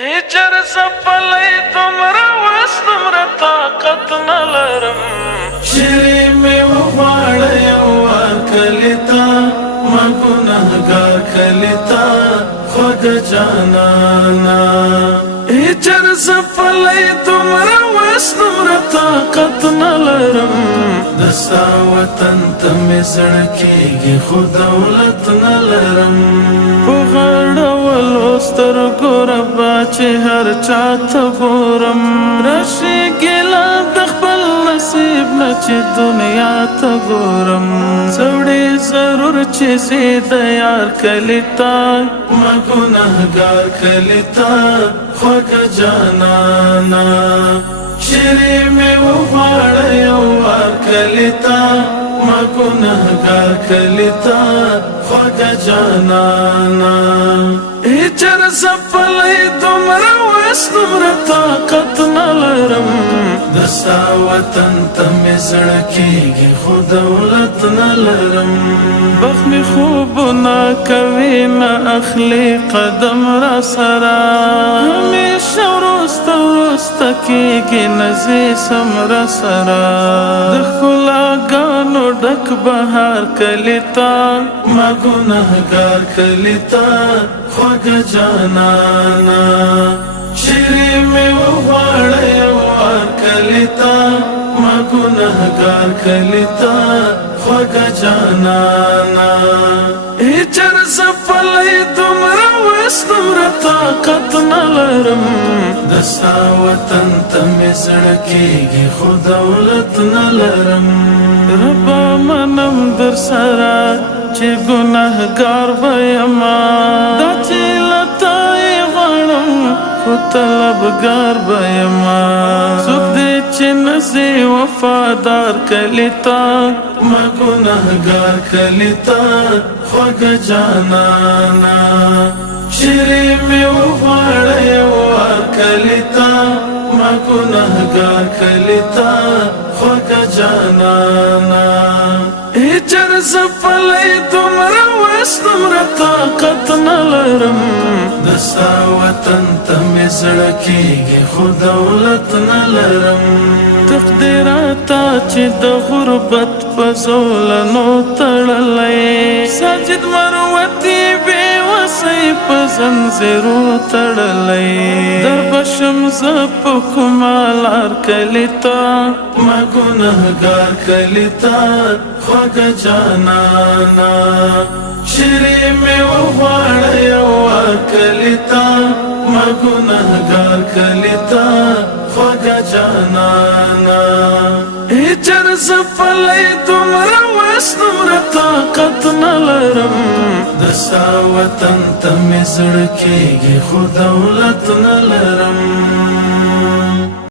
هجر زپلی تمرا وس تمرا طاقت نلرم شری می وغواړه یو وار کلیتا ما ګناهګار کلیتا خود جانانا هجر زپلی تمرا وس تمرا طاقت نلرم دستا وطن ته می زړه کېږي خو دولت نلرم په غاړه سترګو ربا چې هر چاته ګورم راشي ګیله د خپل نصیب نه چې دنیا ته ګورم څوړي ضرور چې زه د یار کلیتا ما ګناهګار کلیتا خوږه جانانا شری مې وغواړه یو وار کلیتا ما ګناهګار کلیتا خوږه جانانا هجر زپلی دومره وس دومره طاقت نلرم دستا وطن ته مې زړه کېږي خو دولت نلرم بخت مې خوبونه کوي نه اخلي قدم را سره همیشه وروسته وروسته کېږي نه ځې سم را سره د ښکلاګانو ډک بهار کلیتا ما ګناهګار کلیتا خوږه جانانا شری مې وغواړه یو وار کلیتا ما ګناهګار کلیتا خوږه جانانا هجر زپلی دومره وس دومره طاقت نلرم دستا وطن ته مې زړه کېږي خو دولت نلرم ربا منم در سره چې ګناهګار به یما دا چې له تا یې غواړم خو طلبګار به یما څوک دی چې نسي وفادار کلیتا ما ګناهګار کلیتا خوږه جانانا شری مې وغواړه یو وار کلیتا ما ګناهګار کلیتا خوږه جانانا هجر زپلی دومره وس دومره طاقت نلرم دستا وطن ته مې زړه کېږي خو دولت نلرم تقدیراته چې د غربت په زولنو تړلی ساجد مروتي بې وسۍ په زنځیرو تړلی در بشم زه په کومه لار کلیتا ما ګناهګار کلیتا خوږه جانانا شری مې وغواړه یو وار کلیتا ما ګناهګار کلیتا خوږه جانانا هجر زپلی دومره وس دومره طاقت نلرم دستا وطن ته مې زړه کېږي خو دولت نلرم